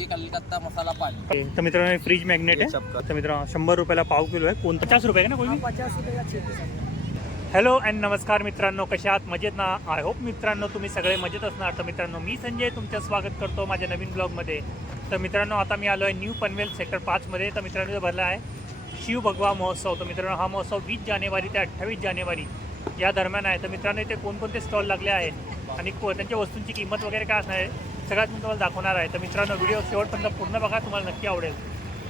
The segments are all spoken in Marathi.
ये कलकत्ता मसाला पानी। तर मित्रांनो फ्रीज मॅग्नेट आहे. तर मित्रांनो शंभर रुपयाला पाव किलो आहे. कोण पचास रुपये ना कोणी? पचास रुपये हॅलो अँड नमस्कार मित्रांनो कशा आहात? मजेत ना? आय होप मित्रांनो तुम्ही सगळे मजेत असणार. तर मित्रांनो मी संजय तुमचं स्वागत करतो माझ्या नवीन ब्लॉगमध्ये. तर मित्रांनो आता मी आलो आहे न्यू पनवेल सेक्टर पाचमध्ये तर मित्रांनो भरला आहे शिव भगवा महोत्सव. तर मित्रांनो हा महोत्सव वीस जानेवारी ते अठ्ठावीस जानेवारी. या दरम्यान आहे. तर मित्रांनो इथे कोणकोणते स्टॉल लागले आहेत आणि को त्यांच्या वस्तूंची किंमत वगैरे काय असणार आहे सगळ्यात मी तुम्हाला दाखवणार आहे. तर मित्रांनो व्हिडिओ शेवटपर्यंत पूर्ण बघा तुम्हाला नक्की आवडेल.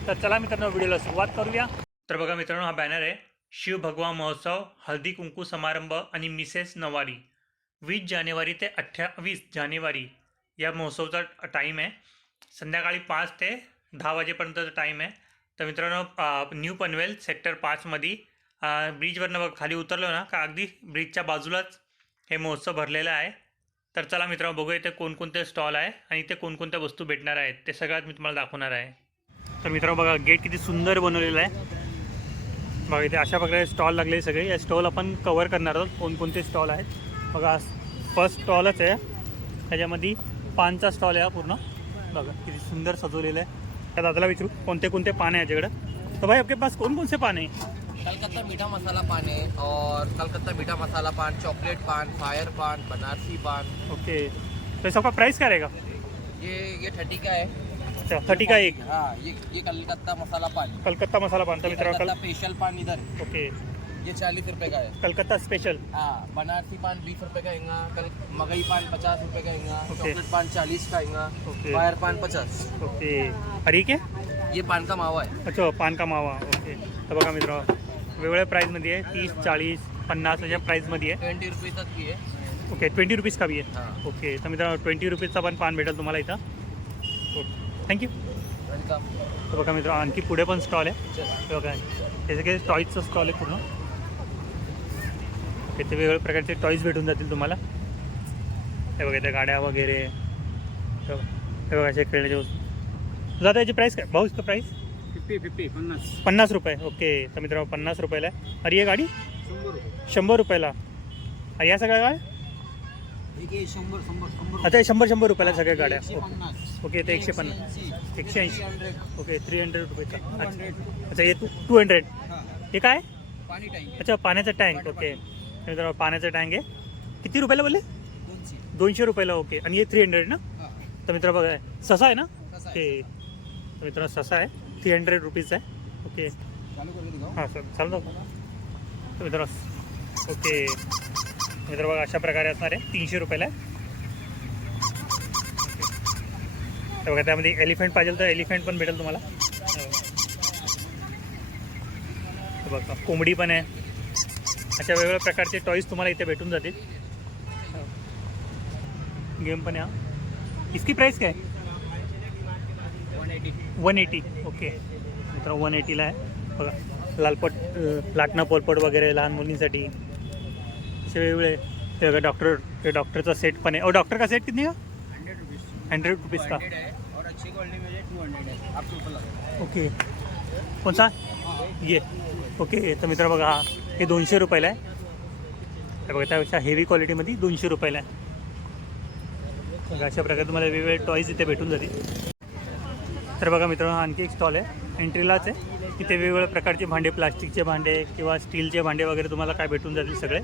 तर चला मित्रांनो व्हिडिओला सुरुवात करूया. तर बघा मित्रांनो हा बॅनर आहे. शिव भगवा महोत्सव हळदी कुंकू समारंभ आणि मिसेस नवारी. वीस जानेवारी ते अठ्ठावीस जानेवारी या महोत्सवचा टाईम आहे. संध्याकाळी पाच ते दहा वाजेपर्यंतचा टाईम आहे. तर मित्रांनो न्यू पनवेल सेक्टर पाचमध्ये ब्रिजवरनं बघ खाली उतरलो ना का अगदी ब्रिजच्या बाजूलाच हे महोत्सव भरलेलं आहे. तर चला मित्रांनो बघूया इथे कोणकोणते स्टॉल आहे आणि इथे कोणकोणत्या वस्तू भेटणार आहेत. ते सगळ्यात मी तुम्हाला दाखवणार आहे. तर मित्रांनो बघा गेट किती सुंदर बनवलेलं आहे. बघा इथे अशा प्रकारे स्टॉल लागले सगळे. या स्टॉल आपण कवर करणार आहोत कोणकोणते स्टॉल आहेत. बघा फर्स्ट स्टॉलच आहे. त्याच्यामध्ये पानचा स्टॉल आहे हा पूर्ण. बघा किती सुंदर सजवलेलं आहे. त्या दादाला विचारू कोणते कोणते पान आहे याच्याकडं? तर भाई आपके पास कोण कौन पान आहे? कलकत्ता मीठा मसाला पान है और कलकत्ता मीठा मसाला पान चॉकलेट पान फायर पान बनारसी पान। ओके। तो ये सबका प्राइस क्या रहेगा? ये ये थर्टी का है। अच्छा थर्टी का एक। हाँ ये ये कलकत्ता मसाला पान। कलकत्ता मसाला पान तर ये मित्रांनो कलकत्ता कल स्पेशल पान इधर। ओके। ये चालीस रुपए का है। कलकत्ता स्पेशल हाँ बनारसी पान बीस रुपए का हैगा कल मगई पान पचास रुपए का हैगा चॉकलेट पान चालीस का हैगा ओके। फायर पान पचास। ओके। ये क्या? ये पान का मावा है। अच्छा पान का मावा ओके। तर बघा मित्रांनो वेगवेगळ्या प्राईजमध्ये आहे. तीस चाळीस पन्नास अशा प्राईजमध्ये आहे. ट्वेंटी रुपीज तक की है ओके ट्वेंटी रुपीज का बी आहे? हाँ. ओके तर मित्रांनो ट्वेंटी रुपीजचा पण पान भेटेल तुम्हाला इथं. ओके थँक्यू तर बघा मित्रांनो आणखी पुढे पण स्टॉल आहे. बघा हे सगळे टॉईजचं स्टॉल आहे पूर्ण. इथे वेगवेगळ्या प्रकारचे टॉईज भेटून जातील तुम्हाला. हे बघा इथे गाड्या वगैरे. हे बघा असे खेळण्याचे वस्तू. दादा याची प्राईस काय? भाऊ इसका प्राईस फिफ्टी फिफ्टी पन्नास. पन्नास रुपये. ओके. तर मित्रांनो पन्नास रुपयाला आहे. अरे ये गाडी? शंभर रुपये. शंभर रुपयाला. अरे या सगळ्या गाड्या? शंभर शंभर हे शंभर शंभर रुपयाला सगळ्या गाड्या. ओके ओके ते एकशे पन्नास. एकशे ऐंशी. ओके थ्री हंड्रेड रुपयेचा अच्छा. अच्छा हे टू टू हंड्रेड हां. हे काय? अच्छा पाण्याचा टँक ओके. मित्रांनो पाण्याचा टँक आहे. किती रुपयाला बोलले? दोनशे. दोनशे रुपयाला ओके. आणि हे थ्री हंड्रेड ना? हां. तर मित्र बघा. ससा आहे ना? आहे. तर मित्रांनो ससा आहे. थ्री हंड्रेड रुपीज आहे. ओके. दिखाओ हां? सर. चालू दाखव. तर मित्रांनो ओके. मित्र बघा अशा प्रकारे असणार आहे. तीनशे रुपयाला आहे. हे बघा त्यामध्ये एलिफंट पाहिजे तर एलिफंट पण भेटेल तुम्हाला. हे बघा कोंबडी पण आहे. अशा वेगवेगळ्या प्रकारचे टॉईज तुम्हाला इथे भेटून जातील. गेम पण आहे. हा इसकी प्राईस काय? One eighty okay. मित्र वन एटीला आहे. बघा लालपट अ, लाटणं पोलपट वगैरे लहान मुलींसाठी. असे वेगवेगळे ते बघा डॉक्टर ते डॉक्टरचा सेट पण आहे. ओ डॉक्टर का सेट किती का हंड्रेड रुपीज हंड्रेड रुपीज का? और अच्छी क्वालिटी में टू हंड्रेड ओके. कोणता ये. ओके तर मित्र बघा हा हे दोनशे रुपयाला आहे. बघा त्यापेक्षा हेवी क्वालिटीमध्ये दोनशे रुपयाला आहे. बघा अशा प्रकारे तुम्हाला वेगवेगळे टॉईज इथे भेटून जातील. तर बघा मित्रांनो हा आणखी एक स्टॉल आहे. एंट्रीलाच आहे. तिथे वेगवेगळ्या प्रकारचे भांडे प्लास्टिकचे भांडे किंवा स्टीलचे भांडे वगैरे तुम्हाला काय भेटून जातील सगळे.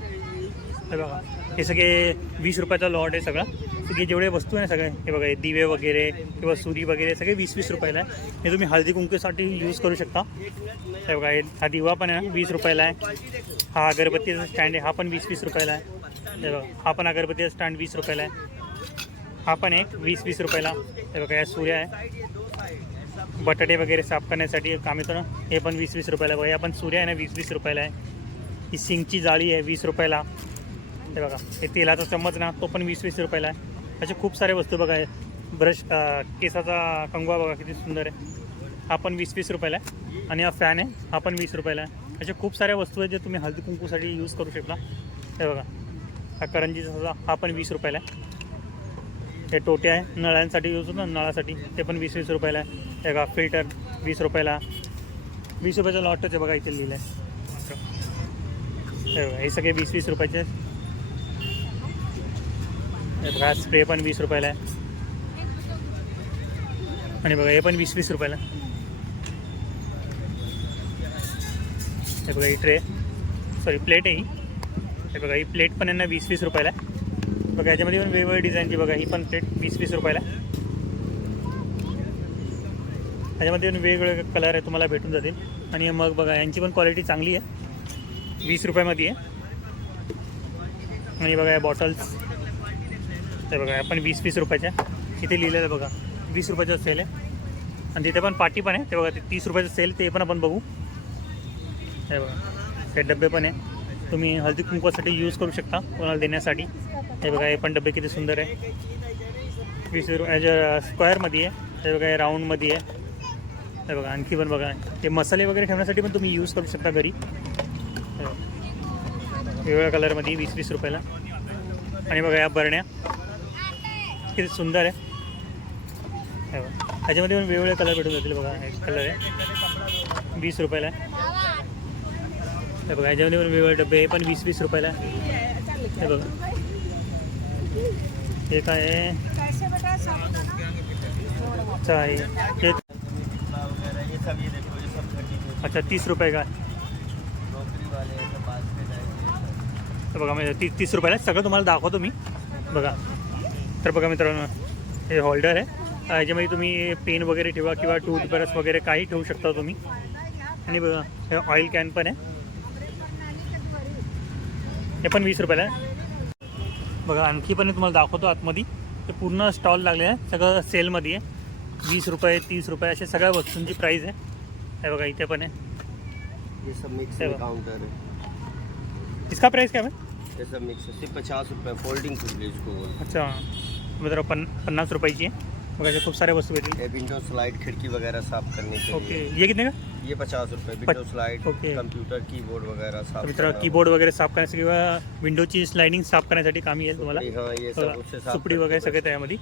हे बघा हे सगळे वीस रुपयाचा लॉट आहे सगळा. सगळे जेवढे वस्तू आहे ना सगळे हे बघा दिवे वगैरे किंवा सुरी वगैरे सगळे वीस वीस रुपयाला आहे. हे तुम्ही हळदी कुंकूसाठी यूज करू शकता. हे बघा हे हा दिवा पण आहे वीस रुपयाला आहे. हा अगरबत्तीचा स्टँड आहे हा पण वीस वीस रुपयाला आहे. हे बघा हा पण अगरबत्तीचा स्टँड वीस रुपयाला आहे. हा पण एक वीस वीस रुपयाला. हे बघा या सूर्या आहे. बटाटे वगैरे साफ करण्यासाठी काम येतं ना? हे पण वीस वीस रुपयाला बघा. या पण सूर्य आहे ना वीस वीस रुपयाला आहे. ही सिंगची जाळी आहे वीस रुपयाला. हे बघा हे तेलाचा चम्मच ना तो पण वीस वीस रुपयाला आहे. असे खूप सारे वस्तू बघा ब्रश केसाचा कंगवा बघा किती सुंदर आहे. हा पण वीस वीस रुपयाला आहे. आणि हा फॅन आहे हा पण वीस रुपयाला आहे. अशा खूप साऱ्या वस्तू आहेत जे तुम्ही हळदी कुंकूसाठी यूज करू शकता. हे बघा हा करंजीचा हा पण वीस रुपयाला आहे. हे टोटे आहे. नळ्यांसाठी यूज होतं ना नळासाठी. ते पण वीस वीस रुपयाला आहे. बघा फिल्टर वीस रुपयाला. वीस रुपयाचा लॉटच आहे बघा इथे लिहिलं आहे हे बघा हे सगळे वीस वीस रुपयाचे आहेत. हे बघा स्प्रे पण वीस रुपयाला आहे. आणि बघा हे पण वीस वीस रुपयाला. हे बघा ही ट्रे सॉरी प्लेट आहे ही. हे बघा ही प्लेट पण यांना वीस वीस रुपयाला आहे. बघा याच्यामध्ये पण वेगवेगळ्या डिझाईनची बघा ही पण प्लेट वीस वीस रुपयाला. आहे. त्याच्यामध्ये पण वेगवेगळे कलर आहे तुम्हाला भेटून जातील. आणि मग बघा यांची पण क्वालिटी चांगली आहे. वीस रुपयामध्ये आहे. आणि बघा या बॉटल्स ते बघा आपण वीस वीस रुपयाच्या. इथे लिहिलेलं आहे बघा वीस रुपयाचं सेल आहे. आणि तिथे पण पाटी पण आहे. ते बघा ते तीस रुपयाचं सेल ते पण आपण बघू. हे बघा ते डबे पण आहे. तुम्ही हळदी कुंकवासाठी यूज करू शकता कोणाला देण्यासाठी. हे बघा हे पण डबे किती सुंदर आहे. वीस रुपये स्क्वेअरमध्ये आहे हे बघा हे राऊंडमध्ये आहे. हे बघा आणखी पण बघा हे मसाले वगैरे ठेवण्यासाठी पण तुम्ही यूज करू शकता घरी. वेगवेगळ्या कलरमध्ये वीस वीस रुपयाला. आणि बघा या बरण्या किती सुंदर आहे. हे बघा पण वेगवेगळे कलर भेटून जातील बघा एक कलर आहे. वीस रुपयाला. आहे हे बघा याच्यामध्ये पण वेगवेगळे डबे पण वीस वीस रुपयाला. हे बघा. हे काय आहे? अच्छा अच्छा तीस रुपये का? तर बघा म्हणजे ती तीस रुपयाला आहे. सगळं तुम्हाला दाखवतो मी. बघा. तर बघा मित्रांनो हे होल्डर आहे. याच्यामध्ये तुम्ही पेन वगैरे ठेवा किंवा टूथब्रश वगैरे काही ठेवू शकता तुम्ही. आणि बघा हे ऑइल कॅन पण आहे. हे पण वीस रुपयाला आहे. बघा आणखी पण तुम्हाला दाखवतो आतमध्ये. ते पूर्ण स्टॉल लागले आहे. सगळं सेलमध्ये आहे. वीस रुपये तीस रुपये अशा सगळ्या वस्तूंची प्राईस आहे. हे बघा इथे पण आहे. ये सब मिक्स सेवा। काउंटर है इसका प्राईस काय आहे ये सब मिक्स है सिर्फ़ पचास रुपये फोल्डिंग कुल्ली इसको अच्छा. मित्र पन पन्नास रुपयाची आहे बघा अशा खूप साऱ्या वस्तू भेटतील. हैं। ये विंडो स्लाइड खिड़की वगैरह साफ़ करने के ओके ये कितने का? ये पचास रुपये window slide okay. Computer keyboard वगैरह साफ़ तर मित्र। कीबोर्ड वगैरे साफ़ करण्यासाठी किंवा विंडोची स्लायडिंग साफ़ करण्यासाठी कामी येईल तुम्हाला हाँ ये सब उससे साफ़ सुपडी करके वगैरे सगळे त्यामध्ये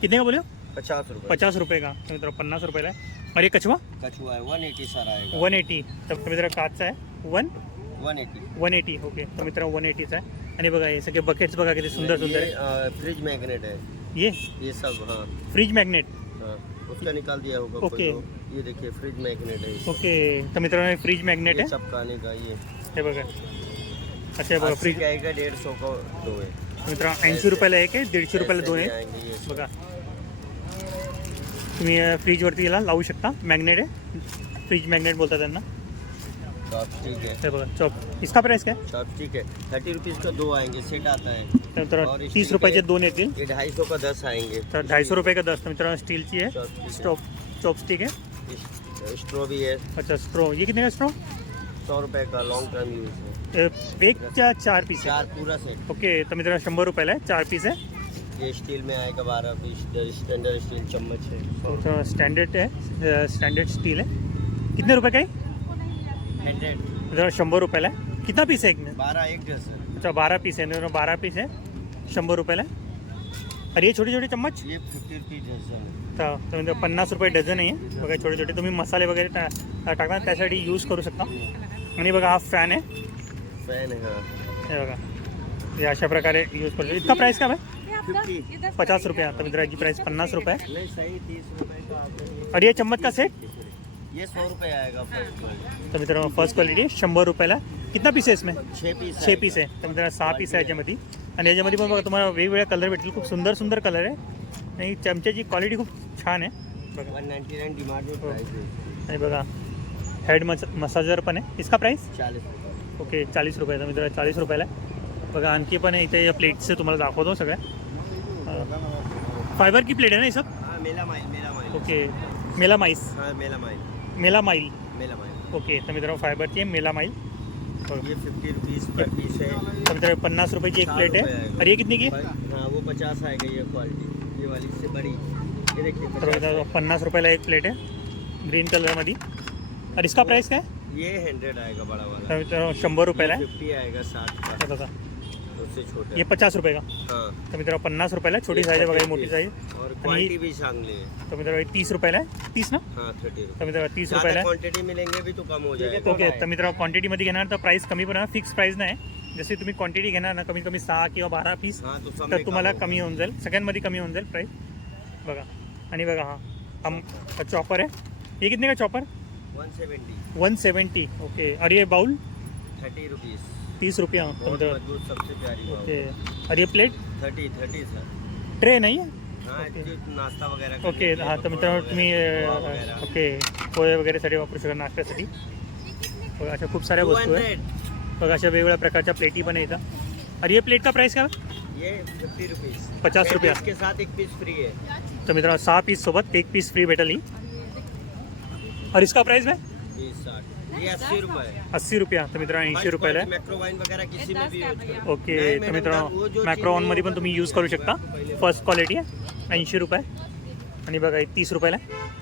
कितने का बोले पचास रुपये पचास रुपये का। मित्र पन्नास रुपयाला आहे और ये कछवा कछुआ है वन एटी सर आएगा। वन एटी तर मित्र आहे one? One eighty one eighty okay तर मित्र वन एटीचा आहे आणि बघा हे सगळे बकेट्स बघा किती सुंदर सुंदर आहे फ्रिज मैग्नेट है। ये? ये सब हाँ। फ्रीज मॅग्नेट हाँ। उसका निकाल दिया होगा ओके। तो। ये देखिए फ्रिज मैग्नेट है ओके तर मित्रांनो हे फ्रीज मॅग्नेट है? आहे चपकाने का ये। हे बघा। अच्छा बगैर बघा फ्रीज का आएगा डेढ़ सौ का दो है। मित्रांनो ऐंशी रुपयाला एक आहे दीडशे रुपयाला दोन है। आहे वरती बघा। तुम्ही फ्रीजवरती याला लावू शकता। मॅग्नेट आहे फ्रीज मॅग्नेट बोलता त्यांना है। हे बघा चॉप। इसका प्राइस काय चॉपस्टिक है। थर्टी रुपीज़ का दो आएँगे सेट आता है। तर और तीस स्टील रुपयाचे के- दोन येतील ये ढाई सौ का दस आएँगे। तर ढाईशे रुपये का दस तर मित्रांनो स्टीलची आहे चॉपस्टिक स्टॉप चॉपस्टिक आहे है। स्ट्रॉ भी है। अच्छा स्ट्रो। ये कितने का स्ट्रो? सौ रुपए का लॉन्ग टर्म यूज़ है। एकच्या चार पीस आहे चार पूरा सेट ओके तर मित्रांनो शंभर रुपयाला आहे चार पीस आहे ये स्टील में आएगा बारह पीस स्टैंडर्ड स्टील चम्मच है। स्टँडर्ड आहे स्टँडर्ड स्टील आहे कितने रुपये काय हंड्रेड। शंभर रुपयाला आहे कितना पीस आहे एक में? बारह एक डजन अच्छा बारह पीस है मित्रांनो बारह पीस है। शंभर रुपयाला आहे और ये छोटे छोटे चम्मच? ये फिफ्टी रुपीज़ डजन है तर तर म्हणजे पन्नास रुपये डझन आहे बघा छोटे छोटे तुम्ही मसाले वगैरे टा टाकता त्यासाठी यूज़ करू शकता आणि बघा हा फॅन आहे फ़ैन है हाँ। हे बघा हे अशा प्रकारे यूज़ करू शकतो इतका प्राईस काय आहे पचास रुपये आता मित्राची प्राईस पन्नास रुपये। आहे. नहीं सही तीस रुपए का आपको ये- और ये चम्मच का सेट ये सौ रुपये आएगा फ़र्स्ट क्वालिटी तर मित्रांनो फ़र्स्ट क्वालिटी शंभर रुपयाला कितना पीस आहे इसमें? छः पीस छे पीस आहे तर मित्रांनो सहा पीस आहे याच्यामध्ये आणि याच्यामध्ये पण बघा तुम्हाला वेगवेगळे कलर भेटतील खूप सुंदर सुंदर कलर आहे. आणि चमच्याची क्वालिटी खूप छान आहे. बघा. वन नाइन्टी नाइन डिमांड है आणि बघा हेड मस मसाजर पण आहे. इसका प्राईस चालीस रुपये. ओके चाळीस रुपयाचा मित्र चाळीस रुपयाला. बघा आणखी पण आहे इथे प्लेट्स तुम्हाला दाखवतो सगळ्या. फायबर की प्लेट आहे ना हे सब? हाँ मेला माइल. ओके मेला माईस हाँ मेला माईल मेला माइल ओके तर मित्रांनो फायबरची आहे मेला माईल बघा. ये फिफ्टी रुपीज़ पर पीस है तर मित्रांनो पन्नास रुपयाची एक प्लेट है। अरे ये कितनी की? हाँ वो पचास आएगा ये क्वालिटी ये वाली इससे बड़ी. ये देखिए तर 50 मित्रांनो पन्नास रुपयाला एक प्लेट है ग्रीन कलरमध्ये और इसका प्राइस काय? ये हंड्रेड आएगा बड़ा वाला. तर मित्रांनो शंभर रुपयाला आहे. फिफ्टी आएगा साठ का. हे बघा उससे ये पचास रुपये का। हाँ। तर मित्रांनो पन्नास रुपयाला आहे. छोटी साईज आहे बघा ही मोठी साईज और क्वालिटी भी चांगली है। तर मित्रांनो हे तीस रुपयाला आहे तीस ना? हाँ थर्टी तर मित्रांनो तीस रुपयाला आहे क्वांटिटी मिलेंगे भी तो कम हो जाएगा। ओके तर मित्रांनो क्वांटिटीमध्ये घेणार तर प्राईस कमी पण फिक्स प्राईस नाही जसे तुम्ही क्वांटिटी घेणार ना कमीत कमी सहा किंवा बारा पीस हाँ तो तर तुम्हाला कमी होऊन जाईल. सगळ्यांमध्ये कमी होऊन जाईल प्राईस बघा. आणि बघा हा. हम चॉपर है ये कितने का chopper one seventy one seventy okay. और ये बाउल थर्टी रुपीज़ तीस रुपया सबसे प्यारी ओके। और ये plate thirty thirty sir. Tray नाही हाँ? नाश्ता वगैरह करने ओके हाँ तर मित्रांनो तुम्ही. ओके पोहे वगैरेसाठी वापरू शकता नाश्त्यासाठी बघा अशा खूप साऱ्या वस्तू आहेत बघा अशा वेगवेगळ्या प्रकारच्या प्लेटी पण आहे इथं. और ये प्लेट का प्राइस काय? ये फिफ्टी रुपीज़ 50 रुपया. इसके साथ एक पीस फ्री है। तर मित्रांनो सहा पीस सोबत एक पीस फ्री भेटेल ही. और इसका प्राइस है बीस साठ। अस्सी रुपये. तर मित्रांनो ऐंशी रुपयाला आहे. मैक्रोवाइन वगैरह किसी में भी यूज करो. ओके तर मित्रांनो चीज़ पण तुम्ही यूज करू शकता. फर्स्ट क्वालिटी आहे. ऐंशी रुपये. आणि बघा हे तीस रुपयाला आहे.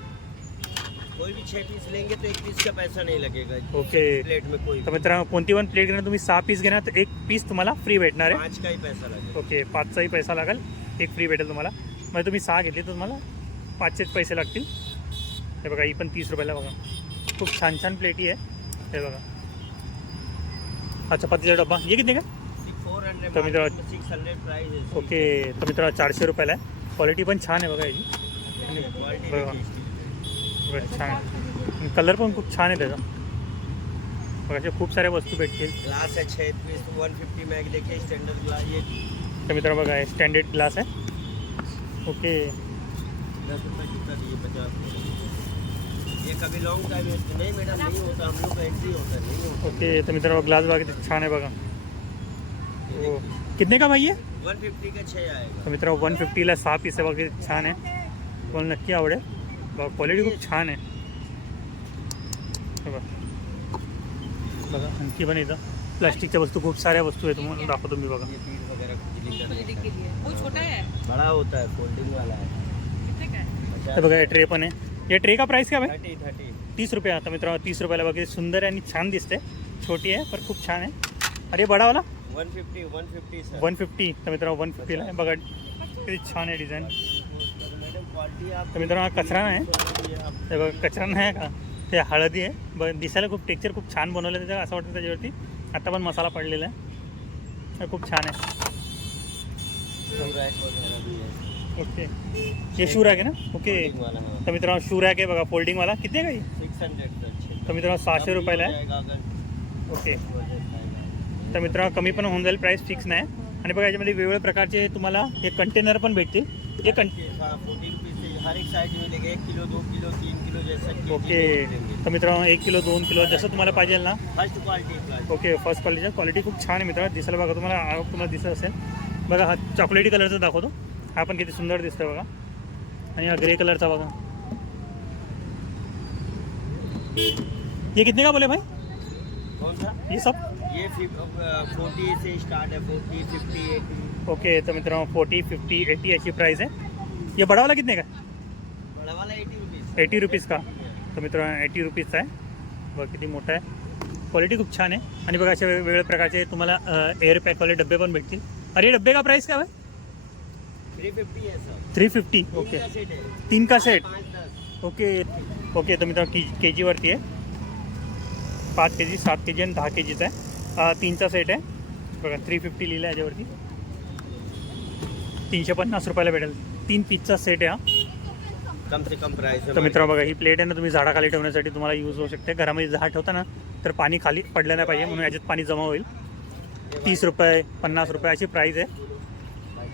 कोई भी छह पीस लेंगे तो एक पीस का पैसा नहीं लगेगा। ओके. प्लेट में कोई तर मित्रांनो कोणती पण प्लेट घेणार तुम्ही सहा पीस घेणार तर एक पीस तुम्हाला फ्री भेटणार आहे. ओके पाचचाही पैसा लागेल. एक फ्री भेटेल तुम्हाला. म्हणजे तुम्ही सहा घेतली तर तुम्हाला पाचचेच पैसे लागतील. हे बघा ही पण तीस रुपयाला बघा. खूप छान छान प्लेटी आहे हे बघा। हा चपातीचा डब्बा। ये किती का? हंड्रेड तो मित्रों- सिक्स हंड्रेड प्राइस है। ओके तर मित्रांनो चारशे रुपयाला आहे क्वालिटी पण छान आहे बघा याची। बघा. छान कलर पण खूप छान आहे त्याचा. अशा खूप साऱ्या वस्तू भेटतील. ग्लास है छः पीस वन फिफ्टी में एक देखिए स्टैंडर्ड ग्लास ये. तर मित्रांनो बघा स्टँडर्ड ग्लास आहे. ओके. दस रुपये कितना दिए पचास। ये कभी लॉन्ग टाइम नहीं मैडम नहीं होता हम लोग का एंट्री होता नहीं होता। ओके तर मित्रांनो ग्लास बघा किती छान आहे बघा। हो कितने का भाई आहे वन फिफ्टी का छः आएगा। तर मित्रांनो वन फिफ्टीला सहा पीस आहे बघा किती छान आहे तुम्हाला नक्की आवडेल बघा क्वालिटी खूप छान आहे हे। बघा। बघा आणखी पण इथं। प्लास्टिकच्या वस्तू खूप साऱ्या वस्तू आहेत तुम्हाला दाखवतो मी बघा. ये पीठ वगैरह कुछ नहीं के। लिए। वो छोटा है? बड़ा होता है फोल्डिंग वाला है। कितने का है? तर बघा हे ट्रे पण आहे. या ट्रे का प्राईस काय भाई? Thirty thirty. तीस रुपये आता मित्रांनो तीस रुपयाला बघा सुंदर आणि छान दिसते छोटी आहे पण खूप छान आहे अरे बडावाला one fifty one fifty one fifty तर मित्रांनो वन फिफ्टीला आहे बघा किती छान आहे डिझाईन तर मित्रांनो कचरा नाही हे। बघा कचरा नाही का। ते हळदी आहे बघ दिसायला खूप टेक्चर खूप छान बनवलं आहे त्याचं असं वाटतं त्याच्यावरती पण मसाला पडलेला आहे खूप छान आहे ओके. हे शू रॅक आहे ना? ओके. तर मित्रांनो शू रॅक आहे बघा फोल्डिंगवाला. किती आहे का सिक्स हंड्रेड तर मित्रांनो सहाशे रुपयाला आहे. ओके. तर मित्रांनो कमी पण होऊन जाईल प्राईस फिक्स नाही. आणि बघा याच्यामध्ये वेगवेगळ्या प्रकारचे तुम्हाला हे कंटेनर पण भेटतील. हे कं फोर्टी रुपीज से हर एक साइज मिलेगा एक किलो दो किलो तीन किलो जैसा केजी ओके। तर मित्रांनो एक किलो दोन किलो जसं तुम्हाला पाहिजे ना. फर्स्ट क्वालिटी ओके फर्स्ट क्वालिटीचा क्वालिटी खूप छान आहे मित्रांनो. दिसायला बघा तुम्हाला तुम्हाला दिसत असेल. बघा हा चॉकलेटी कलरचा दाखवतो. हा पण किती सुंदर दिसतोय बघा. आणि हा ग्रे कलरचा बघा. ये कितने का बोले भाई? कौन सा ये सब ये फोर्टी से स्टार्ट है फोर्टी फिफ्टी एटी ओके तो मित्रों फोर्टी फिफ्टी एटी अशी प्राइस है ये बडा वाला कितने का? बड़ा वाला एटी रुपीज़ एटी रुपीज़ का तो मित्रों एटी रुपीजचा आहे. बघा किती मोठा आहे. क्वालिटी खूप छान आहे. आणि बघा अशा वेगवेगळ्या प्रकारचे तुम्हाला एअर पॅकवाले डबे पण भेटतील. अरे डब्बे का प्राईस काय आहे थ्री फिफ्टी? ओके. तीन का सेट ओके. ओके तर मित्रांनो की के जीवरती आहे. पाच के जी सात के जी आणि दहा के जीचा आहे तीनचा सेट आहे. बघा थ्री फिफ्टी लिहिलं आहे याच्यावरती. तीनशे पन्नास रुपयाला भेटेल. तीन पीसचा सेट आहे हा. कम से कम प्राइस तर मित्रांनो बघा ही प्लेट आहे ना तुम्ही झाडाखाली ठेवण्यासाठी तुम्हाला यूज होऊ शकते. घरामध्ये झाड ठेवता ना तर पाणी खाली पडलं नाही पाहिजे म्हणून याच्यात पाणी जमा होईल. तीस रुपये पन्नास रुपये अशी प्राईज आहे.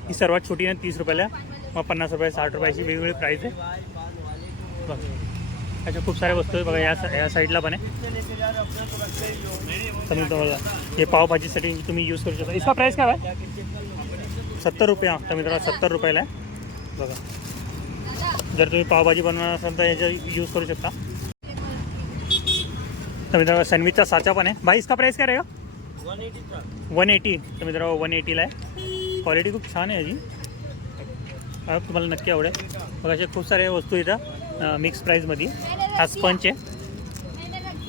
ही सर्वात छोटी आहे तीस रुपयाला. मग पन्नास रुपये साठ रुपयाची वेगवेगळी प्राईज आहे. अशा खूप साऱ्या वस्तू आहे बघा या सा- या साईडला पण आहे. बघा हे पावभाजीसाठी तुम्ही यूज करू शकता. इसका प्राईस काय आहे सत्तर रुपये तर मित्रांनो सत्तर रुपयाला आहे. बघा. जर तुम्ही पावभाजी बनवणार असाल तर याचा यूज करू शकता. तर मित्रांनो सँडविचचा साचा पण आहे. भाई इसका प्राईस काय एटी का वन एटी. तर मित्रांनो वन एटीला आहे. क्वालिटी खूप छान आहे याची. तुम्हाला नक्की आवडेल. बघा अशा खूप साऱ्या वस्तू इथं मिक्स प्राईजमध्ये हा स्पंच आहे.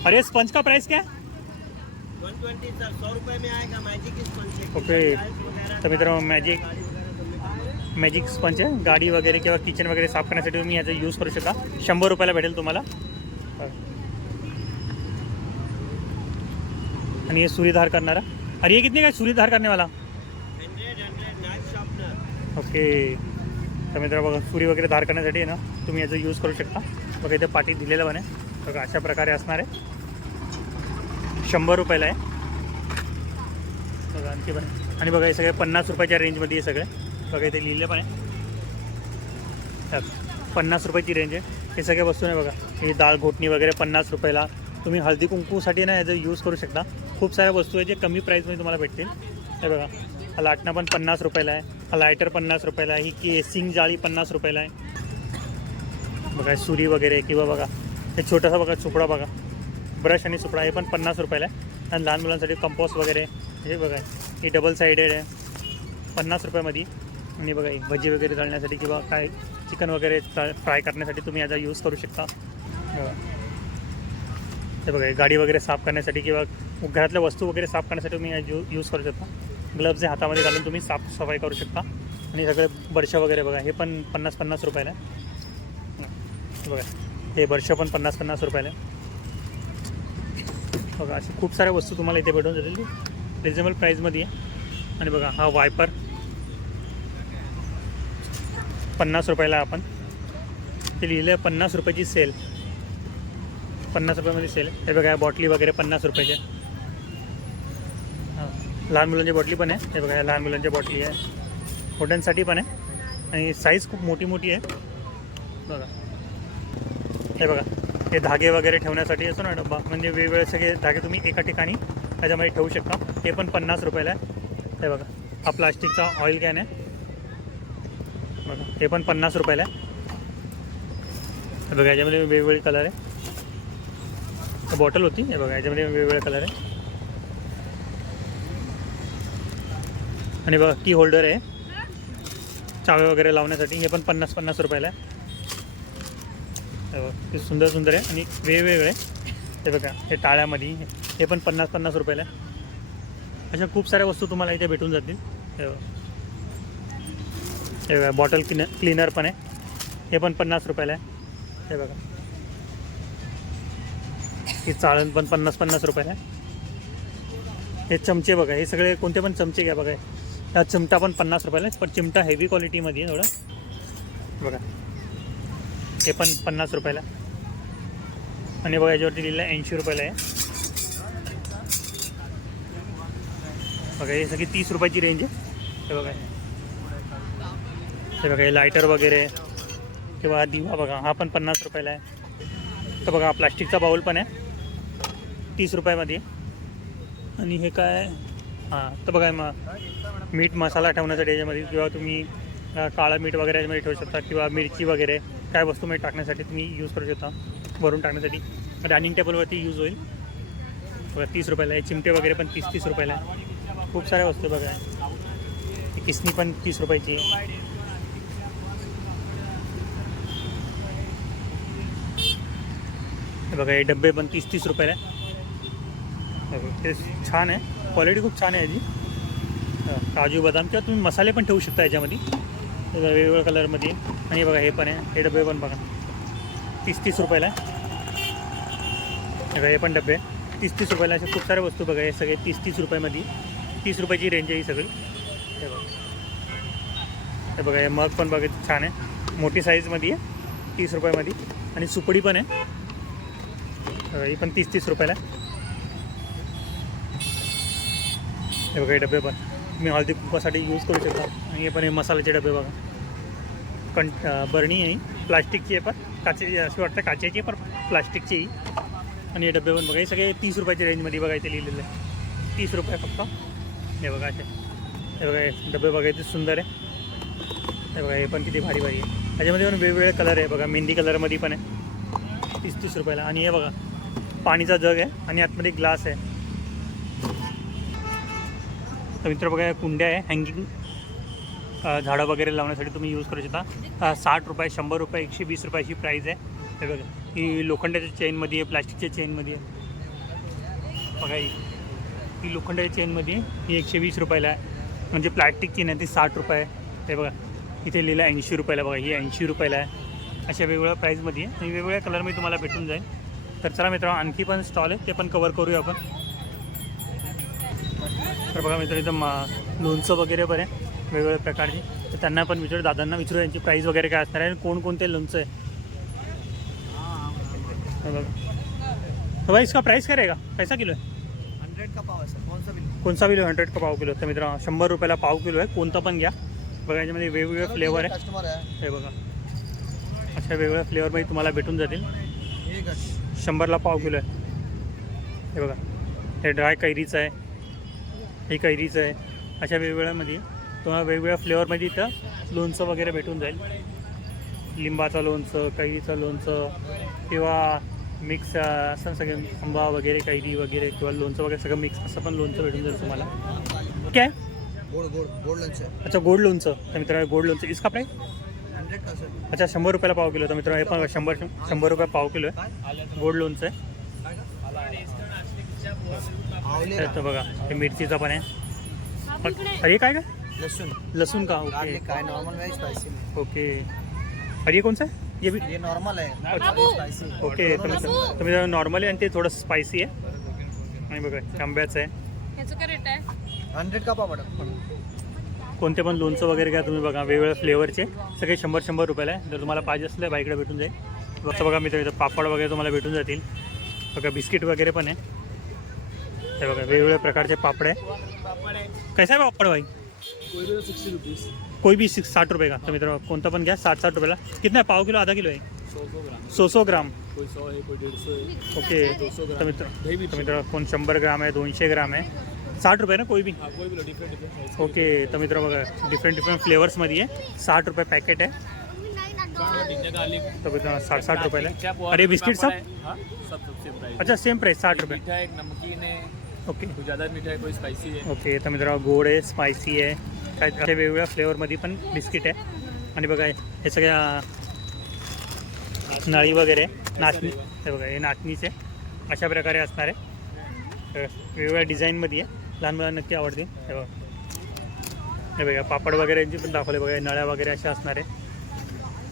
अरे स्पंच का प्राईस काय? ओके तर मित्रांनो मॅजिक मॅजिक स्पंच आहे. गाडी वगैरे किंवा किचन वगैरे साफ करण्यासाठी तुम्ही याचा यूज करू शकता. शंभर रुपयाला भेटेल तुम्हाला. आणि हे सुरीधार करणारा. अरे ये किती काय सुरीधार करण्यावाला वाला ओके तर मित्र बघा सुरी वगैरे धार करण्यासाठी आहे ना तुम्ही याचा यूज करू शकता. बघा इथे पाठी दिलेलं पण आहे बघा अशा प्रकारे असणार आहे. शंभर रुपयाला आहे. बघा आणखी पण. आहे. आणि बघा हे सगळे पन्नास रुपयाच्या रेंजमध्ये आहे सगळे. बघा इथे लिहिलं पण आहे. पन्नास रुपयाची रेंज आहे. हे सगळे वस्तू आहे बघा. ही डाळ घोटणी वगैरे पन्नास रुपयाला. तुम्ही हळदी कुंकूसाठी ना याचा यूज करू शकता. खूप साऱ्या वस्तू आहे जे कमी प्राईसमध्ये तुम्हाला भेटतील. हे बघा हा लाटणं पण पन्नास रुपयाला आहे. लायटर पन्नास रुपयाला आहे ही केसिंग जाळी पन्नास रुपयाला आहे बघा, सुरी वगैरे किंवा बघा, हे छोटासा बघा सुपडा बघा, ब्रश आणि सुपडा हे पण पन्नास रुपयाला आहे. आणि लहान मुलांसाठी कंपोस्ट वगैरे, हे बघा, ही डबल साईडेड आहे. पन्नास रुपयामध्ये आणि बघा भजी वगैरे तळण्यासाठी किंवा काय, चिकन वगैरे फ्राय करण्यासाठी तुम्ही याचा यूज़ करू शकता. हे बघा गाडी वगैरे साफ़ करण्यासाठी किंवा घरातल्या वस्तू वगैरे साफ़ करण्यासाठी तुम्ही यूज़ करू शकता. ग्लव्ज हातामध्ये घालून तुम्ही साफसफाई करू शकता. आणि सगळे बर्ष वगैरे बघा हे पण पन्नास पन्नास रुपयाला आहे. बघा हे बर्ष पण पन्नास पन्नास रुपयाला आहे. बघा असे खूप साऱ्या वस्तू तुम्हाला इथे भेटून जातील. रिजनेबल प्राईजमध्ये आहे. आणि बघा हा वायपर पन्नास रुपयाला आपण. ते लिहिलं आहे पन्नास रुपयाची सेल पन्नास रुपयामध्ये सेल हे बघा बॉटली वगैरे पन्नास रुपयाच्या लहान मुलांची बॉटली पण आहे. हे बघा या लहान मुलांची बॉटली आहे. मोठ्यांसाठी पण आहे. आणि साईज खूप मोठी मोठी आहे. बघा. हे बघा हे धागे वगैरे ठेवण्यासाठी असतो ना डब्बा म्हणजे वेगवेगळे सगळे धागे तुम्ही एका ठिकाणी त्याच्यामध्ये ठेवू शकता. हे पण पन्नास रुपयाला आहे. हे बघा हा प्लास्टिकचा ऑइल कॅन आहे. बघा हे पण पन्नास रुपयाला आहे. हे बघा याच्यामध्ये वेगवेगळे कलर आहे. बॉटल होती. हे बघा याच्यामध्ये वेगवेगळे कलर आहे. आणि बघा की होल्डर आहे. चावे वगैरे लावण्यासाठी. हे पण पन्नास पन्नास रुपयाला आहे. बघा ते सुंदर सुंदर आहे आणि वेगवेगळे. हे बघा हे टाळ्यामध्ये. हे पण पन्नास पन्नास रुपयाला आहे. अशा खूप साऱ्या वस्तू तुम्हाला इथे भेटून जातील. हे बघा. हे बघा बॉटल क्लिन क्लिनर पण आहे. हे पण पन्नास रुपयाला आहे. हे बघा. ही चाळण पण पन्नास पन्नास रुपयाला आहे. हे चमचे बघा हे सगळे कोणते पण चमचे घ्या बघा. हा चिमटा पण पन्नास रुपयाला आहे पण चिमटा हेवी क्वालिटीमध्ये आहे थोडं. बघा. हे पण पन्नास रुपयाला. आणि बघा याच्यावरती लिहिलं आहे ऐंशी रुपयाला आहे. बघा हे सगळी तीस रुपयाची रेंज आहे. हे बघा. हे बघा हे लायटर वगैरे. किंवा दिवा बघा हा पण पन्नास रुपयाला आहे. तर बघा हा प्लास्टिकचा बाऊल पण आहे. तीस रुपयामध्ये. आणि हे काय? हां तर बघा मग मीठ मसाला ठेवण्यासाठी याच्यामध्ये किंवा तुम्ही काळा काळं मीठ वगैरे याच्यामध्ये ठेवू शकता किंवा मिरची वगैरे काय वस्तू वस्तूमध्ये टाकण्यासाठी तुम्ही यूज करू शकता. भरून टाकण्यासाठी. डायनिंग टेबलवरती यूज होईल. बघा तीस रुपयाला आहे. चिमटे वगैरे पण तीस तीस रुपयाला आहे. खूप साऱ्या वस्तू बघा. आहे किसनी पण तीस रुपयाची आहे. हे बघा हे डबे पण तीस तीस रुपयाला आहे. बघा, ते छान आहे. क्वालिटी खूप छान आहे याची. काजू बदाम किंवा तुम्ही मसाले पण ठेवू शकता याच्यामध्ये. वेगवेगळ्या कलरमध्ये. आणि बघा हे पण आहे. हे डबे पण बघा. तीस तीस रुपयाला हे बघा हे पण डबे तीस तीस रुपयाला असे खूप साऱ्या वस्तू बघा हे सगळे तीस तीस रुपयामध्ये. तीस रुपयाची रेंज आहे ही सगळी. हे बघा. हे बघा हे मग पण बघा छान आहे. मोठी साईजमध्ये आहे. तीस रुपयामध्ये. आणि सुपडी पण आहे. ही पण तीस तीस रुपयाला आहे. हे बघा हे डबे पण. तुम्ही हळदी कुंपासाठी यूज करू शकता. आणि हे पण हे मसाल्याचे डबे बघा. कं बरणी आहे. प्लास्टिकची आहे पण. काचेची अशी वाटतं काचेची पण प्लास्टिकची. आणि हे डबे पण बघा. हे सगळे तीस रुपयाच्या रेंजमध्ये बघा इथे लिहिलेलं आहे. तीस रुपये फक्त. हे बघा असे हे बघा डबे बघा इथे सुंदर आहे. हे बघा हे पण किती भारी भारी आहे. त्याच्यामध्ये पण वेगवेगळे कलर आहे. बघा मेहंदी कलरमध्ये पण आहे. तीस तीस रुपयाला. आणि हे बघा पाणीचा जग आहे. आणि आतमध्ये ग्लास आहे. तर मित्र बघा या कुंड्या आहे. हँगिंग झाडं वगैरे लावण्यासाठी तुम्ही यूज करू शकता. साठ रुपये शंभर रुपये एकशे वीस रुपयाची प्राईज आहे. हे बघा ही लोखंडाच्या चेनमध्ये आहे प्लास्टिकच्या चेनमध्ये आहे. बघा ही ही लोखंडाच्या चेनमध्ये ही एकशे वीस रुपयाला आहे. म्हणजे प्लास्टिक चेन आहे ती साठ रुपये आहे. हे बघा इथे लिहिलं ऐंशी रुपयाला बघा ही ऐंशी रुपयाला आहे. अशा वेगवेगळ्या प्राईजमध्ये आहे. आणि वेगवेगळ्या कलरमध्ये तुम्हाला भेटून जाईल. तर चला मित्रांनो आणखी पण स्टॉल आहे ते पण कवर करूया आपण. तर बघा मित्र इथं मा लोणचं वगैरे पण आहे वेगवेगळ्या प्रकारचे. तर त्यांना पण विचारू दादांना विचारू यांची प्राईस वगैरे काय असणार आहे आणि कोणकोणते लोणचं आहे. हे बघा. तो भाई इसका प्राइस क्या रहेगा? कैसा किलो है हंड्रेड का पाव है सर? कौन सा बिल? कोणता किलो हंड्रेड का पाव किलो? तर मित्र शंभर रुपयाला पाव किलो आहे. कोणता पण घ्या. बघा याच्यामध्ये वेगवेगळे फ्लेवर आहे. है बघा. अशा वेगवेगळ्या फ्लेवरमध्ये तुम्हाला भेटून जातील. शंभरला पाव किलो आहे. हे बघा. हे ड्राय कैरीचं आहे. हे कैरीचं आहे. अशा वेगवेगळ्यामध्ये. तुम्हाला वेगवेगळ्या फ्लेवरमध्ये इथं लोणचं वगैरे भेटून जाईल. लिंबाचं लोणचं कैरीचं लोणचं किंवा मिक्स असं सगळे आंबा वगैरे कैरी वगैरे किंवा लोणचं वगैरे सगळं मिक्स असं पण लोणचं भेटून जाईल तुम्हाला. काय गोड गोड गोड है अच्छा गोड लोणचं. तर मित्रांनो गोड लोणचं इसका प्राईस अच्छा शंभर रुपयाला पाव किलो. तर मित्रांनो हे पण शंभर शंभर रुपये पाव किलो आहे. गोड लोणचं आहे. तर बघा हे मिरचीचा पण आहे. अरे हे काय काय लहसुन लसूण का? ओके. गार्लिक का है नॉर्मल है स्पाइसी में ओके. अरे ये कौन सा है ये भी ये नॉर्मल है बाबू. स्पाइसी ओके तर मित्रांनो नॉर्मल आहे आणि ते थोडं स्पायसी आहे. आणि बघा हे आंब्याचं आहे. ह्याचं काय रेट आहे? हंड्रेड का पाव मैडम कोणते पण लोणचं वगैरे घ्या तुम्ही बघा वेगवेगळ्या फ्लेवरचे सगळे शंभर शंभर रुपयाला आहे. जर तुम्हाला पाहिजे असलं बाईकडे भेटून जाईल. बघा बघा मित्र इथं पापड वगैरे तुम्हाला भेटून जातील. बघा बिस्किट वगैरे पण आहे. हे बघा वेगवेगळ्या प्रकारचे पापड. आहे कैसा आहे पापड भाई? कोई भी सिक्स साठ रुपये का? तो मित्र कोणता पण घ्या साठ साठ रुपयाला. कितना पाव किलो आधा किलो आहे? सौ सौ ग्राम. सो है है ओके. तर मित्र दही भी तर मित्र कोण शंभर ग्राम आहे दोनशे ग्राम आहे? साठ रुपये ना कोई भी? हाँ ओके. तर मित्र बघा डिफरंट डिफरंट फ्लेवर्समध्ये आहे साठ रुपये पॅकेट आहे. इंडिया गार्लिक साठ साठ रुपये अरे बिस्किट सब? हाँ अच्छा सेम प्राइस साठ रुपये. ओके. ज़्यादा मीठा है कोई स्पाइसी है. ओके तर मित्रांनो गोड आहे स्पायसी आहे. काय अशा वेगवेगळ्या फ्लेवरमध्ये पण बिस्किट आहे. आणि बघा हे सगळ्या नळी वगैरे नाचणी हे बघा हे नाचणीचे अशा प्रकारे असणार आहे. तर वेगवेगळ्या डिझाईनमध्ये आहे. लहान मुलांना नक्की आवडतील. हे बघा. हे बघा पापड वगैरे यांची पण दाखवले. बघा हे नळ्या वगैरे अशा असणार आहे.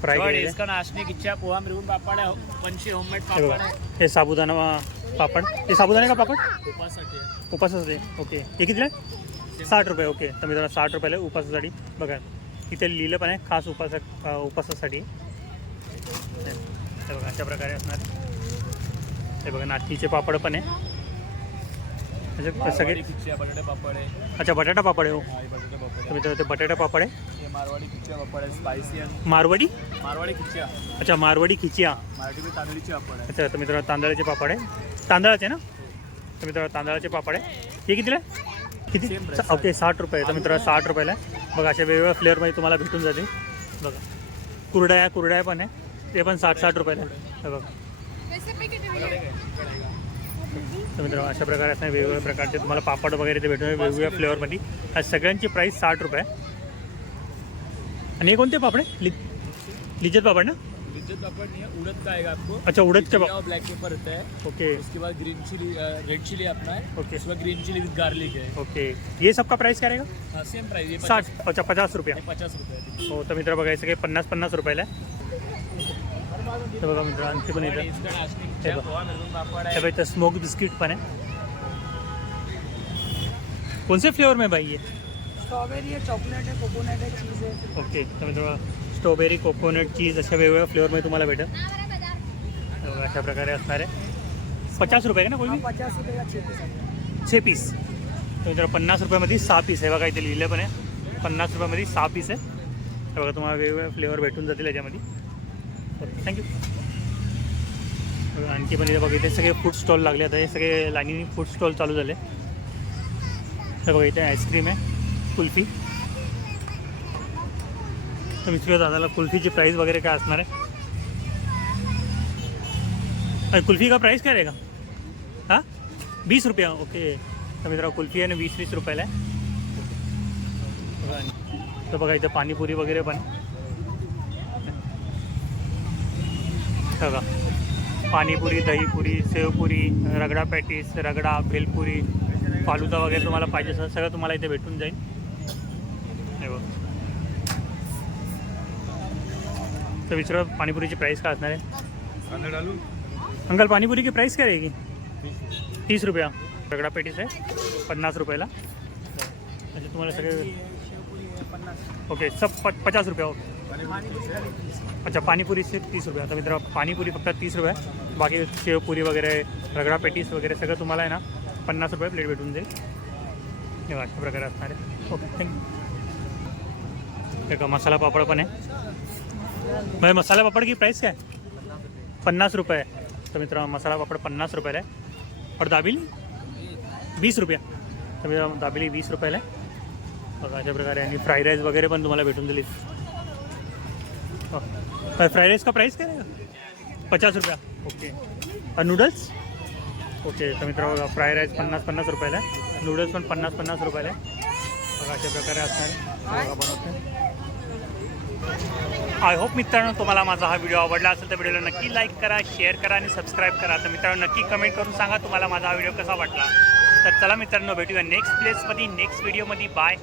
फ्राय केलेले इसका नाशने किच्चा पोहा मृगून पापड़ है पंची होममेड हे पापड़ बघा है हे साबुदाणा पापड. हे साबुदाणे का पापड? उपासाठी आहे. उपासासाठी ओके हे कितीला आहे? साठ रुपये. ओके तर मित्रांनो साठ रुपयाला आहे उपासासाठी. बघा इथे लिहिलं पण आहे खास उपास उपासासाठी. हे बघा अशा प्रकारे असणार. हे बघा नाचणीचे पापड पण आहे. म्हणजे सगळे मारवाड़ी खिच्चा बटाटे पापड़ है अच्छा बटाटा पापड आहे हो ये बटाटे पापड़ तर मित्रांनो ते बटाटा पापड आहे. ये मारवाड़ी खिच्चा पापड़ है स्पाइसी है मारवाडी? मारवाड़ी खिच्चा अच्छा मारवाडी खिचिया मराठी में तांदळीचे पापड़ है अच्छा तर मित्रांनो तांदळाचे पापड आहे. तांदळाचे ना? तर मित्रांनो तांदळाचे पापड आहे. हे कितीला आहे? किती? Same price, ओके साठ रुपये. तर मित्रांनो साठ रुपयाला आहे. बघा अशा वेगवेगळ्या फ्लेवरमध्ये तुम्हाला भेटून जातील. बघा. कुरड्या कुरड्या पण आहे. ते पण साठ साठ रुपयाला आहे. हे बघा. कैसे पैकेट है तर मित्रांनो अशा प्रकारे असणार वेगवेगळ्या प्रकारचे तुम्हाला पापड वगैरे ते भेटून वेगवेगळ्या फ्लेवरमध्ये. आज सगळ्यांची प्राईस साठ रुपये. आणि हे कोणते पापड आहे? लि लिज्जत पापड ना? लिज्जत पापड़ नहीं है उड़द का आएगा आपको? अच्छा उड़दचे पापड. ब्लैक पेपर रहता है ओके. उसके बाद ग्रीन चिली रेड चिली अपना है okay. Green chilli with garlic है ओके. ये सबका प्राइस क्या रहेगा सेम प्राइस साठ अच्छा पचास रुपया. पचास रुपये हो तर मित्र बघा हे सगळे पन्नास पन्नास रुपयाला आहे. तर बघा मित्र आणखी पण हे हे है भाई इथं स्मोक बिस्किट पण आहे. कौन से फ्लेवर में भाई ये स्ट्रॉबेरी है चॉकलेट है कोकोनट है चीज़ है ओके तर मित्र स्ट्रॉबेरी कोकोनट चीज अशा वेगवेगळ्या फ्लेवरमध्ये तुम्हाला भेटेल. हे बघा, अशा प्रकारे असणार आहे. पचास रुपये का ना कोणी? पचास रुपये छः पीस तर मित्र पन्नास रुपयामध्ये सहा पीस आहे. बघा इथे लिहिलं पण आहे. पन्नास रुपयामध्ये सहा पीस आहे. हे बघा तुम्हाला वेगवेगळे फ्लेवर भेटून जातील याच्यामध्ये. थँक्यू आणखी पण इथे बघा इथे सगळे फूड स्टॉल लागले. आता हे सगळे लाईनीने फूड स्टॉल चालू झाले. हे बघा इथे आईस्क्रीम आहे कुल्फी. तर मित्र दादाला कुल्फीची प्राईस वगैरे काय असणार आहे? अरे कुल्फी का प्राइस क्या रहेगा हाँ? बीस रुपया ओके तर मित्रा कुल्फी आहे ना वीस वीस रुपयाला आहे. बघा तर बघा इथं पाणीपुरी वगैरे पण. बघा. पाणीपुरी दहीपुरी सेवपुरी रगडा पॅटीस रगडा भेलपुरी फालुदा वगैरे तुम्हाला पाहिजे असेल सगळं तुम्हाला इथे भेटून जाईल. हे बघ. तर विचारा पाणीपुरीची प्राईस काय असणार आहे? अंकल पानीपुरी की प्राइस क्या रहेगी तीस रुपया. रगड़ा पेटीस आहे पन्नास रुपयाला. अच्छा तुम्हाला सगळे ओके सब प पचास रुपया ओके पाणीपुरी तीस अच्छा पाणीपुरीचे तीस रुपये. आता मित्र पाणीपुरी फक्त तीस रुपये. बाकी शेवपुरी वगैरे रगडा पेटीस वगैरे सगळं तुम्हाला आहे ना पन्नास रुपये प्लेट भेटून जाईल. हे अशा प्रकारे असणार आहे. ओके थँक्यू एक मसाला पापड पण आहे. म्हणजे मसाला पापड की प्राईस काय? पन्नास रुपये. तर मित्र मसाला पापड पन्नास रुपयाला आहे. पण दाबिली? वीस रुपया. तर मित्र दाबिली वीस रुपयाला आहे. बघा अशा प्रकारे. आणि फ्राईड राईस वगैरे पण तुम्हाला भेटून दिली फ्राइड राइस का प्राइस क्या रहेगा? पचास रुपया। ओके। और नूडल्स? ओके तर मित्र बघा फ्राईड राईस पन्नास पन्नास रुपयाला आहे नूडल्स पण पन्नास पन्नास रुपयाला आहे बघा अशा प्रकारे असणार बनवते आय होप मित्रांनो तुम्हाला माझा हा व्हिडिओ आवडला असेल तर व्हिडिओला नक्की लाईक करा शेअर करा आणि सबस्क्राईब करा. तर मित्रांनो नक्की कमेंट करून सांगा तुम्हाला माझा हा व्हिडिओ कसा वाटला. तर चला मित्रांनो भेटूया नेक्स्ट प्लेसमध्ये नेक्स्ट व्हिडिओमध्ये बाय